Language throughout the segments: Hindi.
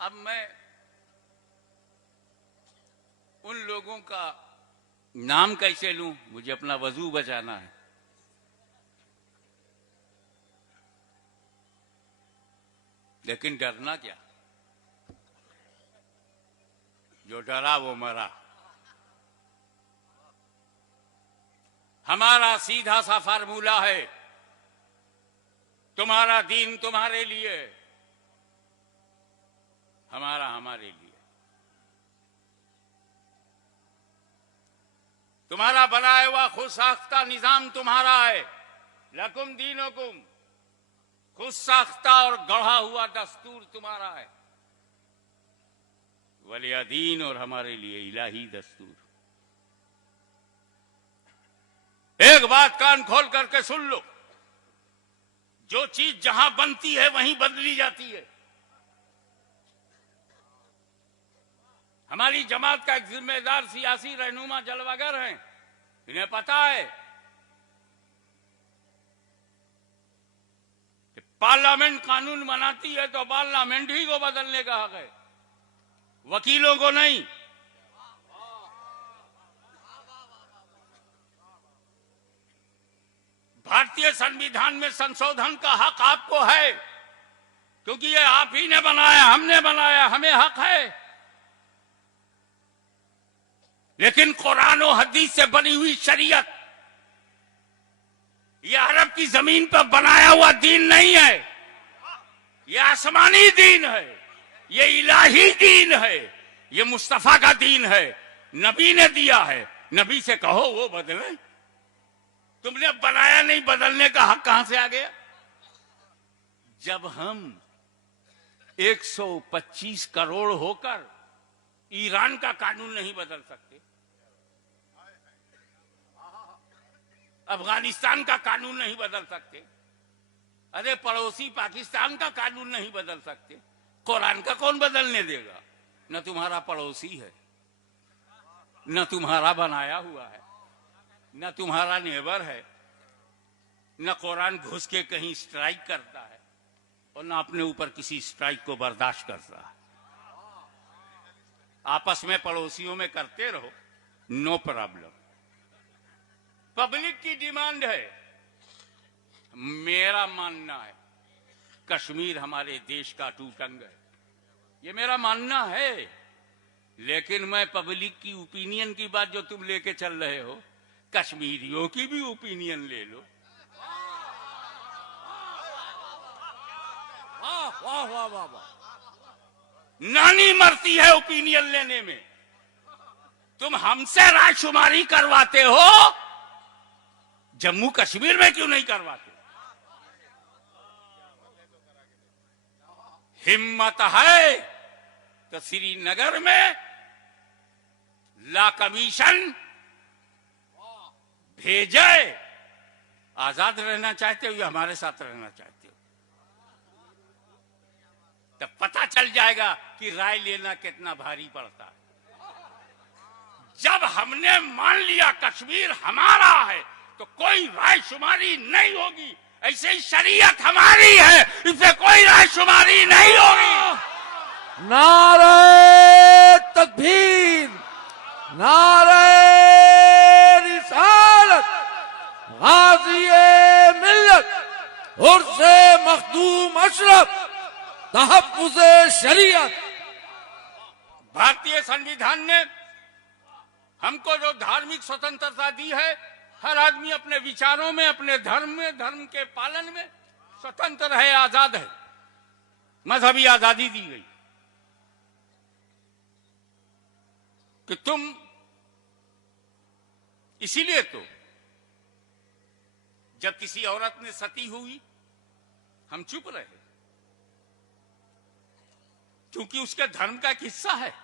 अब मैं उन लोगों का नाम कैसे लूं, मुझे अपना वजू बचाना है। लेकिन डरना क्या, जो डरा वो मरा। हमारा सीधा सा फार्मूला है, तुम्हारा दीन तुम्हारे लिए, हमारा हमारे लिए। तुम्हारा बनाया हुआ खुद साख्ता निजाम तुम्हारा है, लकुम दीनुकुम, खुद साख्ता और गढ़ा हुआ दस्तूर तुम्हारा है। वलिया दीन, और हमारे लिए इलाही दस्तूर। एक बात कान खोल करके सुन लो, जो चीज जहां बनती है वहीं बदली जाती है। हमारी जमात का एक जिम्मेदार सियासी रहनुमा जलवागर हैं, इन्हें पता है कि पार्लियामेंट कानून बनाती है तो पार्लियामेंट ही को बदलने का हक है, वकीलों को नहीं। भारतीय संविधान में संशोधन का हक आपको है, क्योंकि ये आप ही ने बनाया, हमने बनाया, हमें हक है। लेकिन कुरान और हदीस से बनी हुई शरीयत यह अरब की जमीन पर बनाया हुआ दीन नहीं है, यह आसमानी दीन है, यह इलाही दीन है, यह मुस्तफा का दीन है, नबी ने दिया है। नबी से कहो वो बदले, तुमने बनाया नहीं, बदलने का हक कहां से आ गया? जब हम 125 करोड़ होकर ईरान का कानून नहीं बदल सकते, अफगानिस्तान का कानून नहीं बदल सकते, अरे पड़ोसी पाकिस्तान का कानून नहीं बदल सकते, कुरान का कौन बदलने देगा? न तुम्हारा पड़ोसी है, न तुम्हारा बनाया हुआ है, न तुम्हारा नेबर है, न कुरान घुस के कहीं स्ट्राइक करता है, और न अपने ऊपर किसी स्ट्राइक को बर्दाश्त करता है। आपस में पड़ोसियों में करते रहो, नो प्रॉब्लम। पब्लिक की डिमांड है, मेरा मानना है कश्मीर हमारे देश का अटूट अंग है, ये मेरा मानना है। लेकिन मैं पब्लिक की ओपिनियन की बात जो तुम लेके चल रहे हो, कश्मीरियों की भी ओपिनियन ले लो। वाह वाह वाह वाह वाह, नानी मरती है ओपिनियन लेने में। तुम हमसे रायशुमारी करवाते हो, जम्मू कश्मीर में क्यों नहीं करवाते? हिम्मत है तो श्रीनगर में ला कमीशन भेजे। आजाद रहना चाहते हो या हमारे साथ रहना चाहते हो? तब पता चल जाएगा कि राय लेना कितना भारी पड़ता है। जब हमने मान लिया कश्मीर हमारा है तो कोई रायशुमारी नहीं होगी। ऐसे ही शरीयत हमारी है, इसे कोई रायशुमारी नहीं होगी। नारे तकबीर, नारे रिसालत, गाज़ी-ए मिल्लत, उर्स-ए मखदूम अशरफ, तहफ़्फ़ुज़-ए शरीयत। भारतीय संविधान ने हमको जो धार्मिक स्वतंत्रता दी है, हर आदमी अपने विचारों में, अपने धर्म में, धर्म के पालन में स्वतंत्र है, आजाद है। मजहबी आजादी दी गई कि तुम, इसीलिए तो जब किसी औरत ने सती हुई हम चुप रहे, क्योंकि उसके धर्म का एक हिस्सा है।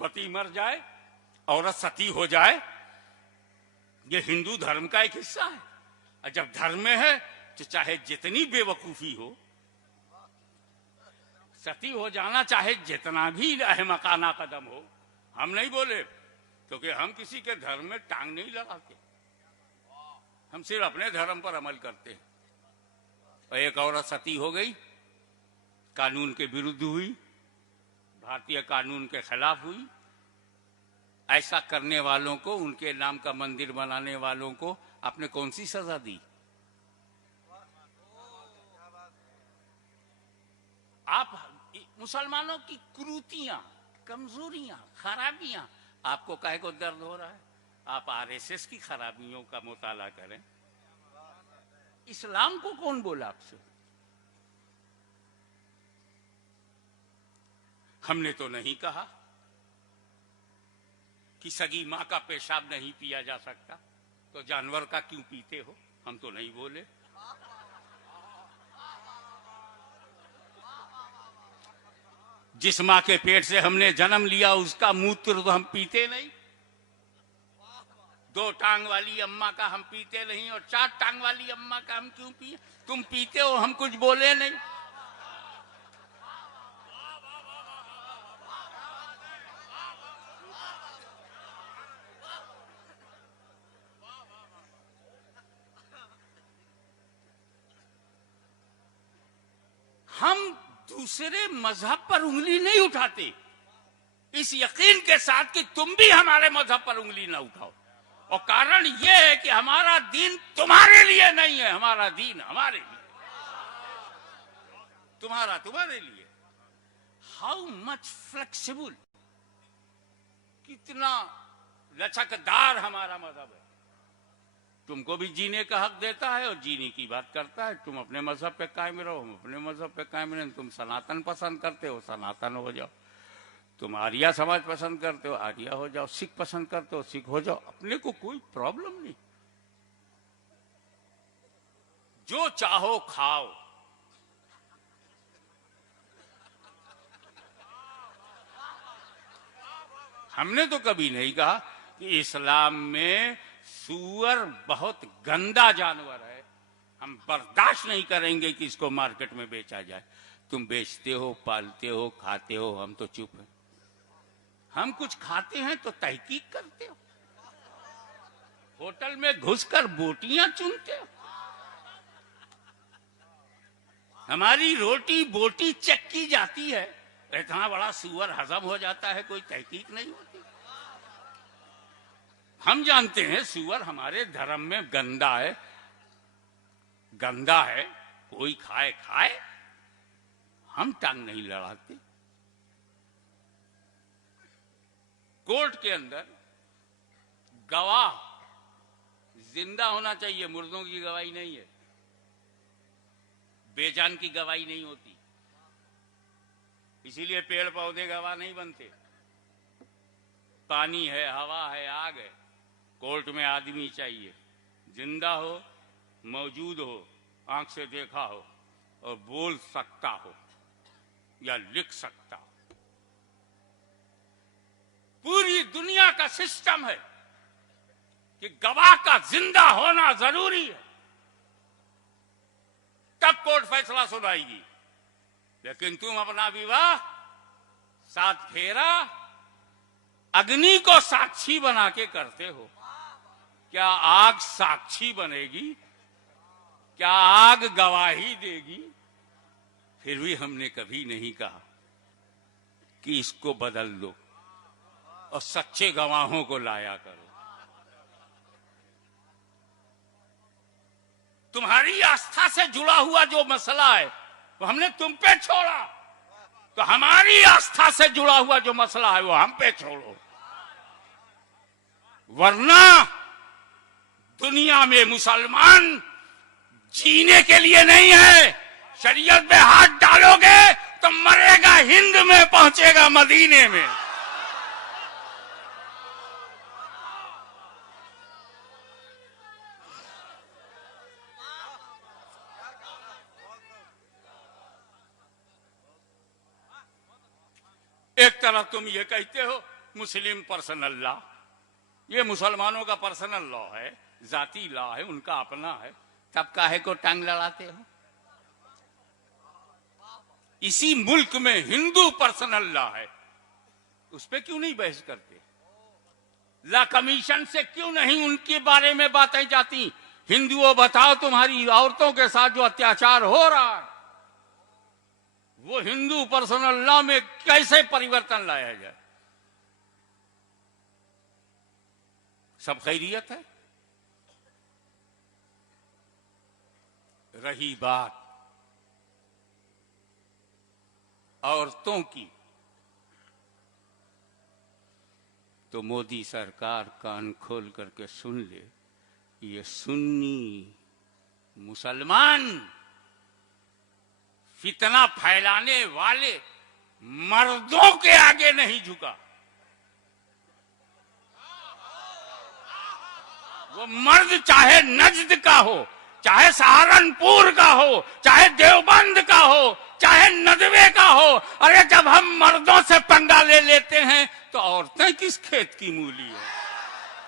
पति मर जाए, औरत सती हो जाए, ये हिंदू धर्म का एक हिस्सा है। और जब धर्म में है तो चाहे जितनी बेवकूफी हो, सती हो जाना चाहे जितना भी अहमकाना कदम हो, हम नहीं बोले, क्योंकि हम किसी के धर्म में टांग नहीं लगाते, हम सिर्फ अपने धर्म पर अमल करते हैं। और एक औरत सती हो गई, कानून के विरुद्ध हुई, भारतीय कानून के खिलाफ हुई। ऐसा करने वालों को, उनके नाम का मंदिर बनाने वालों को आपने कौन सी सजा दी? आप मुसलमानों की कुरीतियां, कमजोरियां, खराबियां आपको काहे को दर्द हो रहा है? आप आरएसएस की खराबियों का मुताला करें। इस्लाम को कौन बोला आपसे? हमने तो नहीं कहा कि सगी मां का पेशाब नहीं पिया जा सकता, तो जानवर का क्यों पीते हो? हम तो नहीं बोले। जिस मां के पेट से हमने जन्म लिया उसका मूत्र तो हम पीते नहीं। 2 टांग वाली अम्मा का हम पीते नहीं, और 4 टांग वाली अम्मा का हम क्यों पिए? तुम पीते हो, हम कुछ बोले नहीं। हम दूसरे मजहब पर उंगली नहीं उठाते, इस यकीन के साथ कि तुम भी हमारे मजहब पर उंगली ना उठाओ। और कारण यह है कि हमारा दीन तुम्हारे लिए नहीं है, हमारा दीन हमारे लिए, तुम्हारा तुम्हारे लिए। हाउ मच फ्लेक्सिबल, कितना लचकदार हमारा मजहब है। तुमको भी जीने का हक देता है और जीने की बात करता है। तुम अपने मजहब पे कायम रहो, हम अपने मजहब पे कायम रहे। तुम सनातन पसंद करते हो, सनातन हो जाओ। तुम आर्या समाज पसंद करते हो, आर्या हो जाओ। सिख पसंद करते हो, सिख हो जाओ। अपने को कोई प्रॉब्लम नहीं, जो चाहो खाओ। हमने तो कभी नहीं कहा कि इस्लाम में सूअर बहुत गंदा जानवर है, हम बर्दाश्त नहीं करेंगे कि इसको मार्केट में बेचा जाए। तुम बेचते हो, पालते हो, खाते हो, हम तो चुप हैं। हम कुछ खाते हैं तो तहकीक करते हो, होटल में घुसकर बोटियां चुनते हो। हमारी रोटी बोटी चेक की जाती है, इतना बड़ा सूअर हजम हो जाता है, कोई तहकीक नहीं होती। हम जानते हैं सूअर हमारे धर्म में गंदा है, गंदा है, कोई खाए खाए, हम टांग नहीं लड़ाते। कोर्ट के अंदर गवाह जिंदा होना चाहिए, मुर्दों की गवाही नहीं है, बेजान की गवाही नहीं होती। इसीलिए पेड़ पौधे गवाह नहीं बनते। पानी है, हवा है, आग है, कोर्ट में आदमी चाहिए, जिंदा हो, मौजूद हो, आंख से देखा हो और बोल सकता हो या लिख सकता हो। पूरी दुनिया का सिस्टम है कि गवाह का जिंदा होना जरूरी है, तब कोर्ट फैसला सुनाएगी। लेकिन तुम अपना विवाह 7 फेरा अग्नि को साक्षी बना के करते हो। क्या आग साक्षी बनेगी? क्या आग गवाही देगी? फिर भी हमने कभी नहीं कहा कि इसको बदल दो और सच्चे गवाहों को लाया करो। तुम्हारी आस्था से जुड़ा हुआ जो मसला है वो हमने तुम पे छोड़ा, तो हमारी आस्था से जुड़ा हुआ जो मसला है वो हम पे छोड़ो। वरना दुनिया में मुसलमान जीने के लिए नहीं है। शरीयत में हाथ डालोगे तो मरेगा हिंद में, पहुंचेगा मदीने में। एक तरफ तुम ये कहते हो मुस्लिम पर्सनल लॉ, ये मुसलमानों का पर्सनल लॉ है, जाती लॉ है, उनका अपना है, तब काहे को टांग लड़ाते हो? इसी मुल्क में हिंदू पर्सनल लॉ है, उस पर क्यों नहीं बहस करते? लॉ कमीशन से क्यों नहीं उनके बारे में बातें जाती? हिंदुओं बताओ तुम्हारी औरतों के साथ जो अत्याचार हो रहा है, वो हिंदू पर्सनल लॉ में कैसे परिवर्तन लाया जाए? सब खैरियत है। रही बात औरतों की, तो मोदी सरकार कान खोल करके सुन ले, ये सुन्नी मुसलमान फितना फैलाने वाले मर्दों के आगे नहीं झुका। वो मर्द चाहे नजद का हो, चाहे सहारनपुर का हो, चाहे देवबंद का हो, चाहे नदवे का हो। अरे जब हम मर्दों से पंगा ले लेते हैं तो औरतें किस खेत की मूली है?